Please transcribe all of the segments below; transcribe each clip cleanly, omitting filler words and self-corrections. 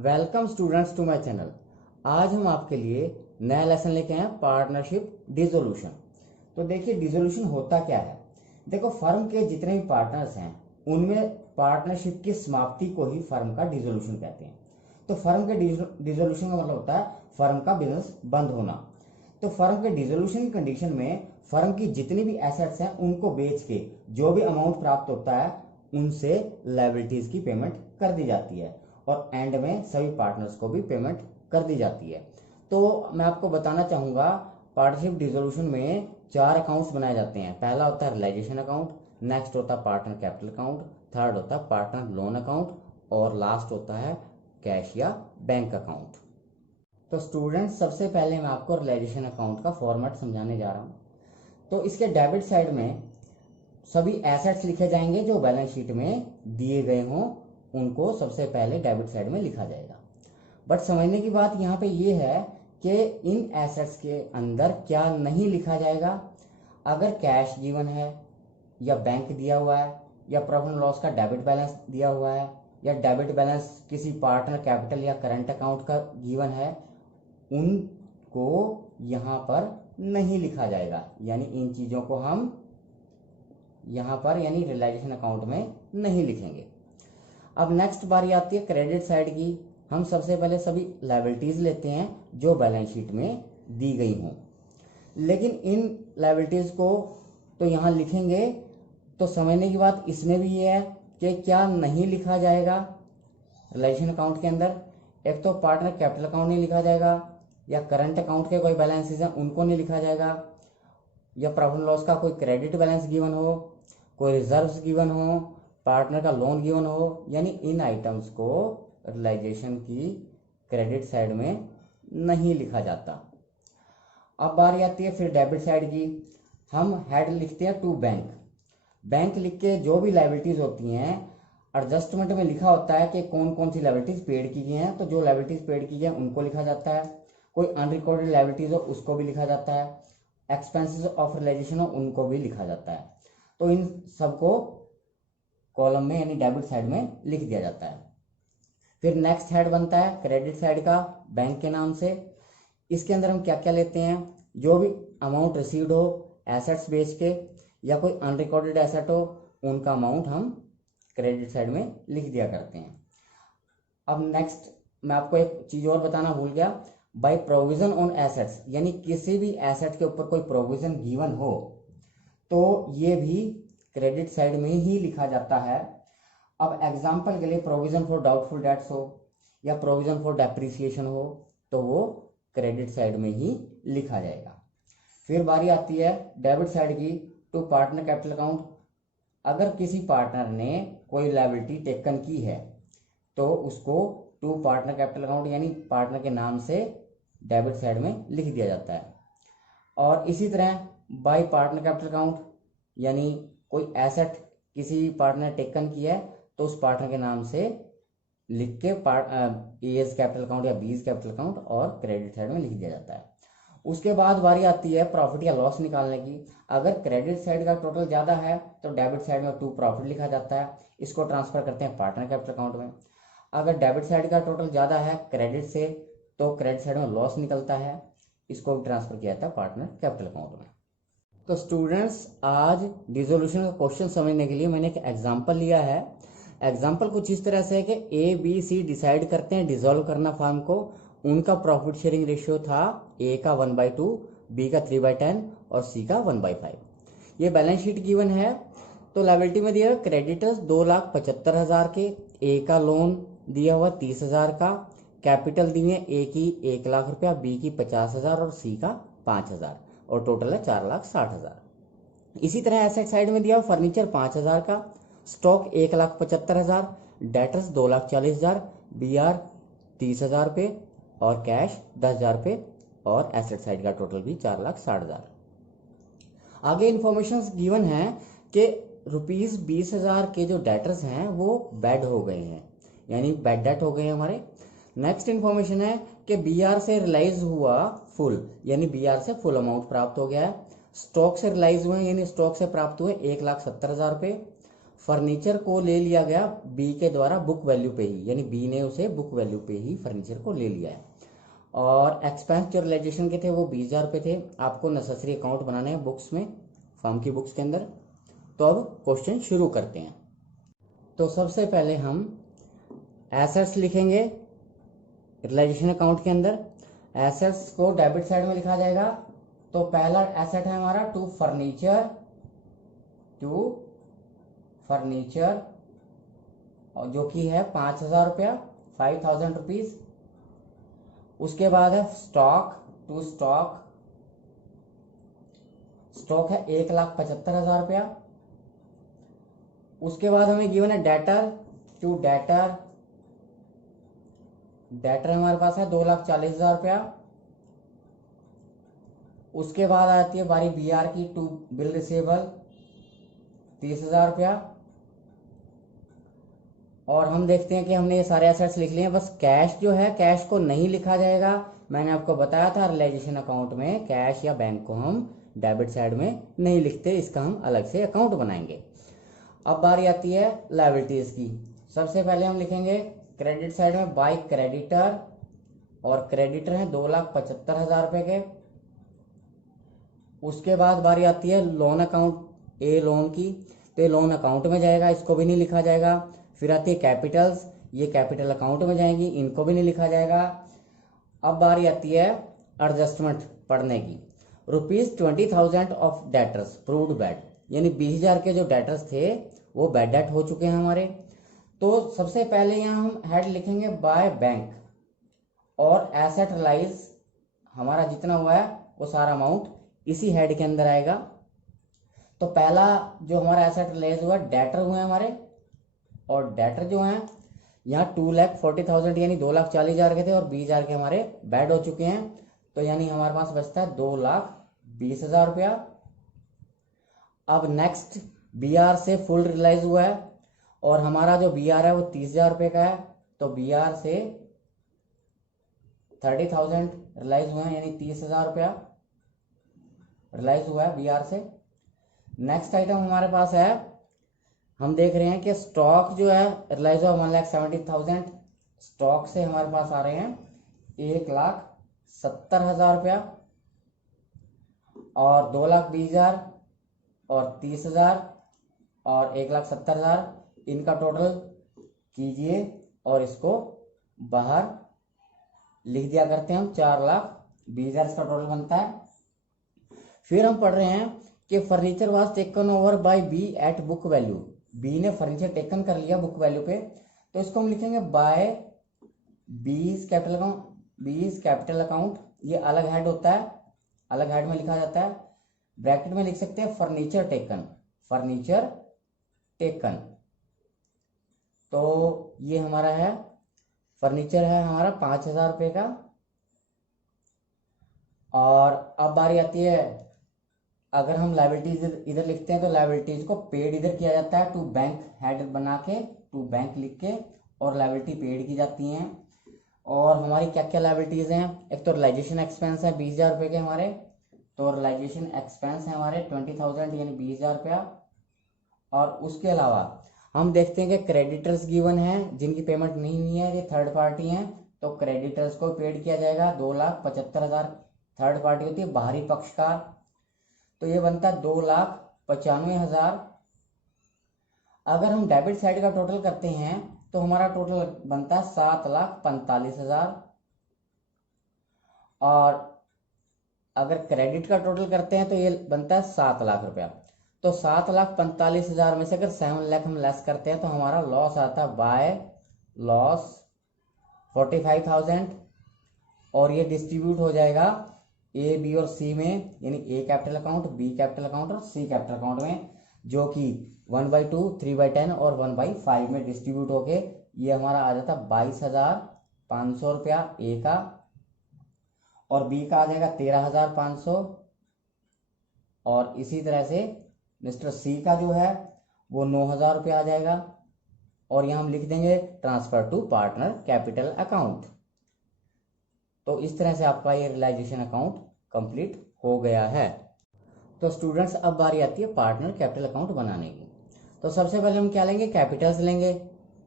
Welcome students to my channel. आज हम आपके लिए नया लेसन लेके आए हैं, पार्टनरशिप डिसोल्यूशन। तो देखिए डिसोल्यूशन होता क्या है। देखो फर्म के जितने भी पार्टनर्स हैं उनमें पार्टनरशिप की समाप्ति को ही फर्म का डिसोल्यूशन कहते हैं। तो फर्म के डिसोल्यूशन का मतलब होता है फर्म का बिजनेस बंद होना। तो फर्म के डिसोल्यूशन की कंडीशन में फर्म की जितनी भी एसेट्स हैं उनको बेच के जो भी अमाउंट प्राप्त होता है उनसे लायबिलिटीज की पेमेंट कर दी जाती है और एंड में सभी पार्टनर्स को भी पेमेंट कर दी जाती है। तो मैं आपको बताना चाहूंगा पार्टनरशिप डिसोल्यूशन में 4 अकाउंट्स बनाए जाते हैं। पहला होता है रियलाइजेशन अकाउंट, नेक्स्ट होता है पार्टनर कैपिटल अकाउंट, थर्ड होता है पार्टनर लोन अकाउंट और लास्ट होता है कैश या बैंक अकाउंट। तो स्टूडेंट्स सबसे पहले मैं आपको रियलाइजेशन अकाउंट का फॉर्मेट समझाने जा रहा हूँ। तो इसके डेबिट साइड में सभी एसेट्स लिखे जाएंगे जो बैलेंस शीट में दिए गए हों, उनको सबसे पहले डेबिट साइड में लिखा जाएगा। बट समझने की बात यहाँ पे ये है कि इन एसेट्स के अंदर क्या नहीं लिखा जाएगा। अगर कैश गिवन है या बैंक दिया हुआ है या प्रॉफिट एंड लॉस का डेबिट बैलेंस दिया हुआ है या डेबिट बैलेंस किसी पार्टनर कैपिटल या करंट अकाउंट का गिवन है, उनको यहाँ पर नहीं लिखा जाएगा। यानी इन चीज़ों को हम यहाँ पर यानी रियलाइजेशन अकाउंट में नहीं लिखेंगे। अब नेक्स्ट बारी आती है क्रेडिट साइड की। हम सबसे पहले सभी लायबिलिटीज लेते हैं जो बैलेंस शीट में दी गई हों, लेकिन इन लायबिलिटीज को तो यहाँ लिखेंगे। तो समझने की बात इसमें भी ये है कि क्या नहीं लिखा जाएगा रियलाइजेशन अकाउंट के अंदर। एक तो पार्टनर कैपिटल अकाउंट नहीं लिखा जाएगा या करंट अकाउंट के कोई बैलेंसेज हैं उनको नहीं लिखा जाएगा या प्रॉफिट लॉस का कोई क्रेडिट बैलेंस गिवन हो, कोई रिजर्व्स गिवन हो, पार्टनर का लोन गिवन हो, यानी इन आइटम्स को रियलाइजेशन की क्रेडिट साइड में नहीं लिखा जाता। अब बारी आती है फिर डेबिट साइड की। हम हेड लिखते हैं टू बैंक। बैंक लिख के जो भी लायबिलिटीज होती हैं एडजस्टमेंट में लिखा होता है कि कौन कौन सी लायबिलिटीज पेड की गई हैं। तो जो लायबिलिटीज पेड की गई हैं उनको लिखा जाता है। कोई अनरिकॉर्डेड लायबिलिटीज हो उसको भी लिखा जाता है। एक्सपेंसेस ऑफ रियलाइजेशन हो उनको भी लिखा जाता है। तो इन सबको कॉलम में यानी डेबिट साइड में लिख दिया जाता है। फिर नेक्स्ट हेड बनता है क्रेडिट साइड का बैंक के नाम से। इसके अंदर हम क्या क्या लेते हैं, जो भी अमाउंट रिसीव्ड हो एसेट्स बेच के या कोई अनरिकॉर्डेड एसेट हो उनका अमाउंट हम क्रेडिट साइड में लिख दिया करते हैं। अब नेक्स्ट मैं आपको एक चीज और बताना भूल गया, बाय प्रोविजन ऑन एसेट्स, यानी किसी भी एसेट के ऊपर कोई प्रोविजन गिवन हो तो ये भी क्रेडिट साइड में ही लिखा जाता है। अब एग्जांपल के लिए प्रोविजन फॉर डाउटफुल डेट्स हो या प्रोविजन फॉर डेप्रिसिएशन हो तो वो क्रेडिट साइड में ही लिखा जाएगा। फिर बारी आती है डेबिट साइड की टू पार्टनर कैपिटल अकाउंट। अगर किसी पार्टनर ने कोई लायबिलिटी टेकन की है तो उसको टू पार्टनर कैपिटल अकाउंट यानी पार्टनर के नाम से डेबिट साइड में लिख दिया जाता है। और इसी तरह बाय पार्टनर कैपिटल अकाउंट यानी कोई एसेट किसी पार्टनर टेकन किया है तो उस पार्टनर के नाम से लिख के एज कैपिटल अकाउंट या बीज कैपिटल अकाउंट और क्रेडिट साइड में लिख दिया जाता है। उसके बाद बारी आती है प्रॉफिट या लॉस निकालने की। अगर क्रेडिट साइड का टोटल ज़्यादा है तो डेबिट साइड में टू प्रॉफिट लिखा जाता है, इसको ट्रांसफर करते हैं पार्टनर कैपिटल अकाउंट में। अगर डेबिट साइड का टोटल ज़्यादा है क्रेडिट से तो क्रेडिट साइड में लॉस निकलता है, इसको भी ट्रांसफर किया जाता है पार्टनर कैपिटल अकाउंट में। तो स्टूडेंट्स आज डिसोल्यूशन का क्वेश्चन समझने के लिए मैंने एक एग्जांपल लिया है। एग्जांपल कुछ इस तरह से है कि ए बी सी डिसाइड करते हैं डिसॉल्व करना फर्म को। उनका प्रॉफिट शेयरिंग रेशियो था ए का 1/2, बी का 3/10 और सी का 1/5। ये बैलेंस शीट गिवन है। तो लायबिलिटी में दिया क्रेडिटर्स 2,75,000 के, ए का लोन दिया हुआ 30,000 का, कैपिटल दिए ए की 1 लाख रुपया, बी की 50,000 और सी का 5,000 और टोटल है 4,60,000। इसी तरह एसेट साइड में दिया फर्नीचर 5,000 का, स्टॉक 1,75,000, डेटर्स 2,40,000, BR 30,000 रुपये और कैश 10,000 रुपये और एसेट साइड का टोटल भी 4,60,000। आगे इंफॉर्मेशन गिवन है कि ₹20,000 के जो डेटर्स हैं वो बेड हो गए हैं, यानी बेड डेट हो गए हैं हमारे। नेक्स्ट इन्फॉर्मेशन है कि BR से रिलाइज हुआ फुल, यानी BR से फुल अमाउंट प्राप्त हो गया है। स्टॉक से रिलाइज हुए यानी स्टॉक से प्राप्त हुए 1,70,000 रुपये। फर्नीचर को ले लिया गया बी के द्वारा बुक वैल्यू पे ही, यानी बी ने उसे बुक वैल्यू पे ही फर्नीचर को ले लिया है। और एक्सपेंस जो रियलाइजेशन के थे वो 20,000 थे। आपको नेसेसरी अकाउंट बनाने हैं बुक्स में, फर्म की बुक्स के अंदर। तो अब क्वेश्चन शुरू करते हैं। तो सबसे पहले हम एसेट्स लिखेंगे रियलाइजेशन अकाउंट के अंदर। एसेट्स को डेबिट साइड में लिखा जाएगा। तो पहला एसेट है हमारा टू फर्नीचर, और जो कि है 5,000 रुपया, 5,000 रुपीज। उसके बाद है स्टॉक, टू स्टॉक है 1,75,000 रुपया। उसके बाद हमें गिवन है डेटर, टू डेटर हमारे पास है 2,40,000 रुपया। उसके बाद आती है बारी बी आर की, टू बिल रिसीवेबल 30,000 रुपया। और हम देखते हैं कि हमने ये सारे एसेट्स लिख लिए हैं, बस कैश जो है कैश को नहीं लिखा जाएगा। मैंने आपको बताया था रियलाइजेशन अकाउंट में कैश या बैंक को हम डेबिट साइड में नहीं लिखते, इसका हम अलग से अकाउंट बनाएंगे। अब बारी आती है लायबिलिटीज की। सबसे पहले हम लिखेंगे क्रेडिट साइड में बाय क्रेडिटर, और क्रेडिटर है 2,75,000 रुपए के। उसके बाद बारी आती है लोन अकाउंट, ए लोन की, तो ये लोन अकाउंट में जाएगा, इसको भी नहीं लिखा जाएगा। फिर आती है कैपिटल्स, ये कैपिटल अकाउंट में जाएंगी, इनको भी नहीं लिखा जाएगा। अब बारी आती है एडजस्टमेंट पढ़ने की। ₹20,000 ऑफ डेटर्स प्रूव्ड बैड, यानी 20,000 के जो डेटर्स थे वो बैड डेट हो चुके हैं हमारे। तो सबसे पहले यहाँ हम हेड लिखेंगे बाय बैंक, और एसेट रियलाइज हमारा जितना हुआ है वो सारा अमाउंट इसी हेड के अंदर आएगा। तो पहला जो हमारा एसेट रियलाइज हुआ डेटर हुए हमारे, और डेटर जो हैं यहाँ 2,40,000 यानी 2,40,000 के थे, और 20,000 के हमारे बैड हो चुके हैं। तो यानी हमारे पास बचता है 2,20,000 रुपया। अब नेक्स्ट बी आर से फुल रियलाइज हुआ है, और हमारा जो बी आर है वो 30,000 रुपये का है। तो बी आर से 30,000 रियलाइज हुए हैं, यानी 30,000 रुपया रियलाइज हुआ है बी आर से। नेक्स्ट आइटम हमारे पास है, हम देख रहे हैं कि स्टॉक जो है रियलाइज हुआ 1,70,000। स्टॉक से हमारे पास आ रहे हैं 1,70,000 रुपया, और 2,20,000 और 30,000 और 1,70,000, इनका टोटल कीजिए और इसको बाहर लिख दिया करते हैं हम। 4,20,000 इसका टोटल बनता है। फिर हम पढ़ रहे हैं कि furniture was taken over by B at book value, B ने फर्नीचर टेकन कर लिया बुक वैल्यू पे। तो इसको हम लिखेंगे by B's capital account, B's capital account, ये अलग हेड होता है, अलग हेड में लिखा जाता है। ब्रैकेट में लिख सकते हैं फर्नीचर टेकन, फर्नीचर टेकन। तो ये हमारा है फर्नीचर है हमारा 5,000 रुपये का। और अब बारी आती है, अगर हम लायबिलिटीज इधर लिखते हैं तो लायबिलिटीज को पेड इधर किया जाता है, टू बैंक हेड बना के, टू बैंक लिख के, और लायबिलिटी पेड की जाती हैं। और हमारी क्या क्या लायबिलिटीज हैं, एक तो रियलाइजेशन एक्सपेंस है 20,000 रुपये के हमारे, तो रियलाइजेशन एक्सपेंस है हमारे 20,000 यानी 20,000 रुपया। और उसके अलावा हम देखते हैं कि क्रेडिटर्स गिवन है जिनकी पेमेंट नहीं हुई है, ये थर्ड पार्टी हैं, तो क्रेडिटर्स को पेड किया जाएगा 2,75,000। थर्ड पार्टी होती है बाहरी पक्षकार, तो ये बनता है 2,95,000। अगर हम डेबिट साइड का टोटल करते हैं तो हमारा टोटल बनता है 7,45,000। और अगर क्रेडिट का टोटल करते हैं तो ये बनता है 7 लाख रुपया। तो 7,45,000 में से अगर 7 लाख हम लेस करते हैं तो हमारा लॉस आता है बाय लॉस 45,000, और ये डिस्ट्रीब्यूट हो जाएगा ए बी और सी में, यानी A capital account, B capital account और सी कैपिटल अकाउंट में, जो कि 1/2, 3/10 और 1/5 में डिस्ट्रीब्यूट होके ये हमारा आ जाता है 22,500 रुपया ए का, और बी का आ जाएगा 13,500, और इसी तरह से मिस्टर सी का जो है वो 9,000 रुपया आ जाएगा। और यहाँ हम लिख देंगे transfer to partner capital account. तो इस तरह से आपका ये रियलाइजेशन अकाउंट कंप्लीट हो गया है। तो स्टूडेंट्स अब बारी आती है पार्टनर कैपिटल अकाउंट बनाने की। तो सबसे पहले हम क्या लेंगे, कैपिटल्स लेंगे।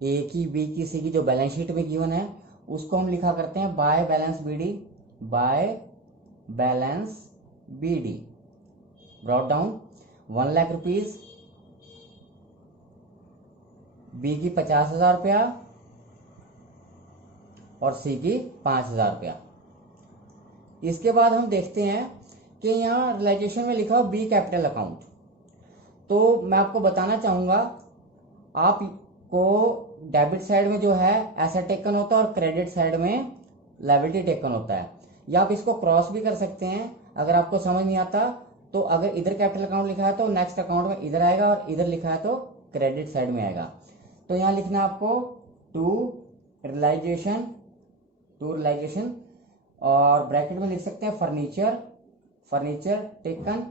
ए की, बी की, सी की जो बैलेंस शीट में गिवन है उसको हम लिखा करते हैं by balance BD, by balance BD. Brought down 1,00,000 rupees, B की 50,000 रुपया और सी की 5,000 रुपया। इसके बाद हम देखते हैं कि यहाँ रियलाइजेशन में लिखा हो बी कैपिटल अकाउंट। तो मैं आपको बताना चाहूंगा, आपको डेबिट साइड में जो है एसेट टेकन होता है और क्रेडिट साइड में लायबिलिटी टेकन होता है। या आप इसको क्रॉस भी कर सकते हैं अगर आपको समझ नहीं आता। तो अगर इधर कैपिटल अकाउंट लिखा है तो नेक्स्ट अकाउंट में इधर आएगा और इधर लिखा है तो क्रेडिट साइड में आएगा। तो यहाँ लिखना है आपको टू रियलाइजेशन और ब्रैकेट में लिख सकते हैं फर्नीचर टेकन,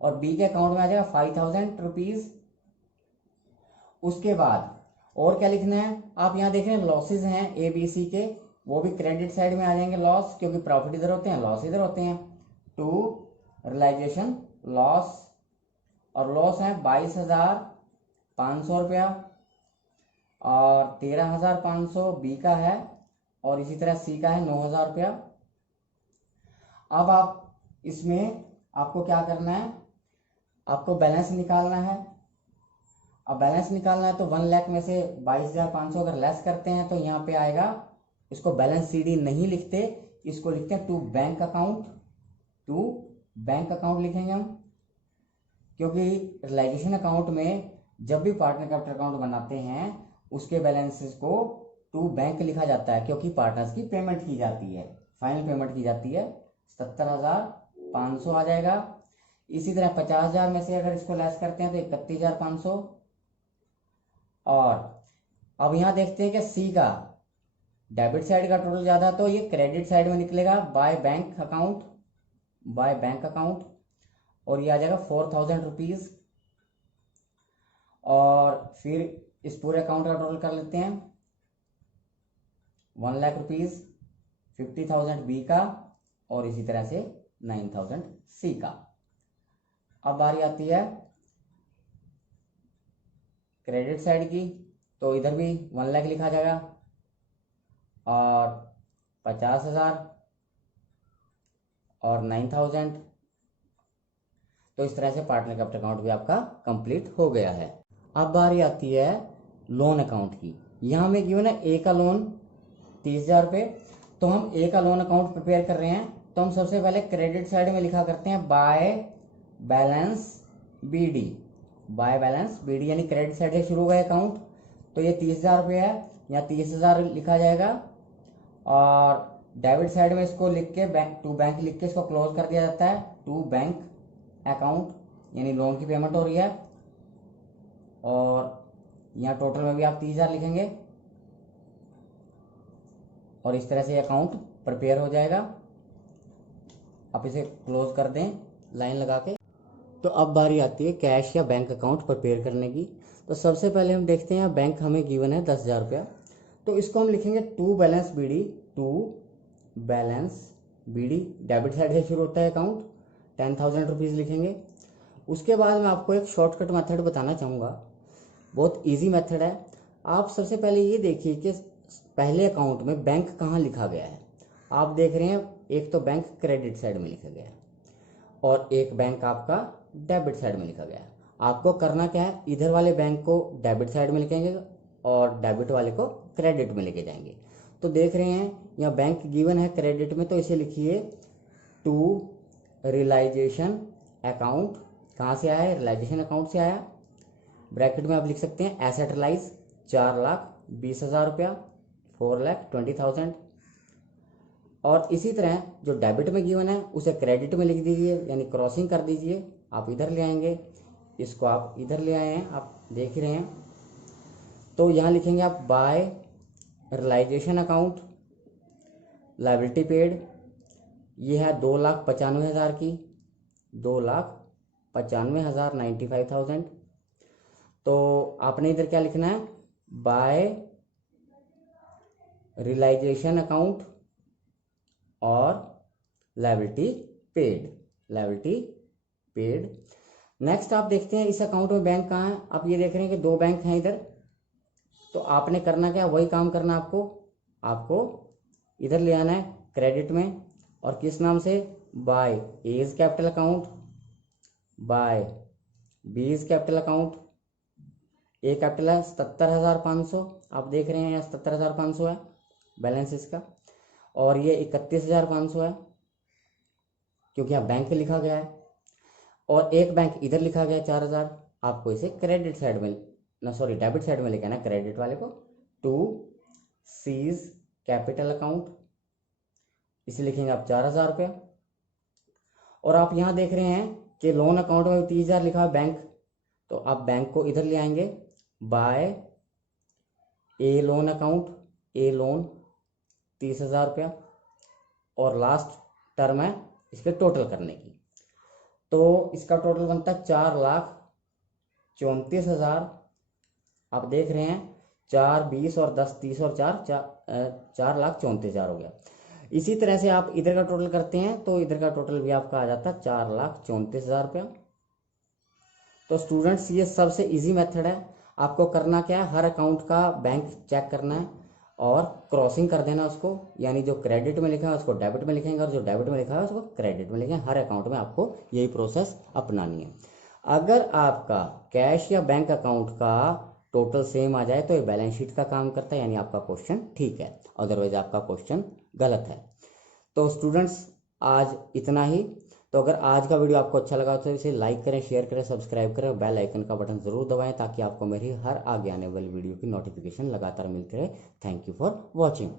और बी के अकाउंट में आ जाएगा 5,000 रुपीज। उसके बाद और क्या लिखना है, आप यहाँ देख रहे हैं लॉसेज हैं ए बी सी के, वो भी क्रेडिट साइड में आ जाएंगे लॉस, क्योंकि प्रॉफिट इधर होते हैं लॉस इधर होते हैं। टू रियलाइजेशन लॉस, और लॉस है 22,500 रुपया और 13,500 बी का है, और इसी तरह सी का है 9,000 रुपया। अब आप इसमें आपको क्या करना है, आपको बैलेंस निकालना है। अब बैलेंस निकालना है तो 1,00,000 में से 22,500 अगर लेस करते हैं तो यहाँ पे आएगा, इसको बैलेंस सीडी नहीं लिखते, इसको लिखते हैं टू बैंक अकाउंट लिखेंगे हम, क्योंकि रियलाइजेशन अकाउंट में जब भी पार्टनर कैपिटल अकाउंट बनाते हैं उसके बैलेंसेस को टू बैंक लिखा जाता है, क्योंकि पार्टनर्स की पेमेंट की जाती है, फाइनल पेमेंट की जाती है। 70,500 आ जाएगा। इसी तरह 50,000 में से अगर इसको लेस करते हैं तो 31,500। और अब यहां देखते हैं कि सी का डेबिट साइड का टोटल ज्यादा, तो ये क्रेडिट साइड में निकलेगा बाय बैंक अकाउंट, और ये आ जाएगा 4,000 रुपीज। और फिर इस पूरे अकाउंट का टोटल कर लेते हैं 1,00,000 रुपीज, 50,000 बी का, और इसी तरह से 9,000 सी का। अब बारी आती है क्रेडिट साइड की, तो इधर भी 1,00,000 लिखा जाएगा और 50,000 और 9,000। तो इस तरह से पार्टनर कैपिटल अकाउंट भी आपका कंप्लीट हो गया है। अब बारी आती है लोन अकाउंट की। यहाँ में गिवन है ए का लोन 30,000 रुपये। तो हम ए का लोन अकाउंट प्रिपेयर कर रहे हैं, तो हम सबसे पहले क्रेडिट साइड में लिखा करते हैं बाय बैलेंस बीडी, यानी क्रेडिट साइड से शुरू हुआ अकाउंट। तो ये 30,000 रुपये है, यहाँ 30,000 लिखा जाएगा। और डेबिट साइड में इसको लिख के टू बैंक लिख के इसको क्लोज कर दिया जाता है, टू बैंक अकाउंट, यानी लोन की पेमेंट हो रही है। और यहाँ टोटल में भी आप 30,000 लिखेंगे और इस तरह से अकाउंट प्रिपेयर हो जाएगा। आप इसे क्लोज कर दें लाइन लगा के। तो अब बारी आती है कैश या बैंक अकाउंट प्रिपेयर करने की। तो सबसे पहले हम देखते हैं बैंक हमें गिवन है 10,000 रुपया, तो इसको हम लिखेंगे to balance BD, debit side से शुरू होता है अकाउंट, 10,000 रुपीज़ लिखेंगे। उसके बाद मैं आपको एक शॉर्टकट मेथड बताना चाहूँगा, बहुत इजी मेथड है। आप सबसे पहले ये देखिए कि पहले अकाउंट में बैंक कहाँ लिखा गया है। आप देख रहे हैं एक तो बैंक क्रेडिट साइड में लिखा गया है और एक बैंक आपका डेबिट साइड में लिखा गया है। आपको करना क्या है, इधर वाले बैंक को डेबिट साइड में लिखेंगे और डेबिट वाले को क्रेडिट में लेके जाएंगे। तो देख रहे हैं यहाँ बैंक गिवन है क्रेडिट में, तो इसे लिखिए टू रियलाइजेशन अकाउंट। कहाँ से आया है, रियलाइजेशन अकाउंट से आया। ब्रैकेट में आप लिख सकते हैं एसेट रियलाइज 4,20,000 रुपया, 4,20,000। और इसी तरह जो डेबिट में गिवन है उसे क्रेडिट में लिख दीजिए, यानी क्रॉसिंग कर दीजिए। आप इधर ले आएंगे, इसको आप इधर ले आए हैं, आप देख ही रहे हैं। तो यहाँ लिखेंगे आप by realisation account, liability paid, ये है 2,95,000 की, 2,95,000, 95,000। तो आपने इधर क्या लिखना है, बाय रियलाइजेशन अकाउंट और लायबिलिटी पेड। नेक्स्ट आप देखते हैं इस अकाउंट में बैंक कहाँ है। आप ये देख रहे हैं कि 2 बैंक हैं इधर। तो आपने करना क्या, वही काम करना है आपको। आपको इधर ले आना है क्रेडिट में, और किस नाम से, by A's capital account, by B's capital account. A capital है 77,500, आप देख रहे हैं यहाँ 77,500 है बैलेंस इसका, और ये 31,500 है क्योंकि यहाँ बैंक लिखा गया है, और एक बैंक इधर लिखा गया है 4,000। आपको इसे क्रेडिट साइड में डेबिट साइड में लेके आना, क्रेडिट वाले को। टू सीज कैपिटल अकाउंट, इसे लिखेंगे आप 4,000 रुपया। और आप यहाँ देख रहे हैं कि लोन अकाउंट में 30,000 लिखा है बैंक, तो आप बैंक को इधर ले आएंगे, बाय ए लोन अकाउंट, ए लोन 30,000 रुपया, और लास्ट टर्म है इसके टोटल करने की। तो इसका टोटल बनता है 4,34,000। आप देख रहे हैं 4, 20 और 10, 30 और 4,34,000 हो गया। इसी तरह से आप इधर का टोटल करते हैं तो इधर का टोटल भी आपका आ जाता है 4,34,000 रुपया। तो स्टूडेंट्स ये सबसे इजी मेथड है। आपको करना क्या है, हर अकाउंट का बैंक चेक करना है और क्रॉसिंग कर देना उसको, यानी जो क्रेडिट में लिखा है उसको डेबिट में लिखेंगे और जो डेबिट में लिखा है उसको क्रेडिट में लिखेंगे। हर अकाउंट में आपको यही प्रोसेस अपनानी है। अगर आपका कैश या बैंक अकाउंट का टोटल सेम आ जाए तो ये बैलेंस शीट का काम करता है, यानी आपका क्वेश्चन ठीक है, अदरवाइज आपका क्वेश्चन गलत है। तो स्टूडेंट्स आज इतना ही। तो अगर आज का वीडियो आपको अच्छा लगा तो इसे लाइक करें, शेयर करें, सब्सक्राइब करें और बेल आइकन का बटन जरूर दबाएं ताकि आपको मेरी हर आगे आने वाली वीडियो की नोटिफिकेशन लगातार मिलती रहे। Thank you for watching.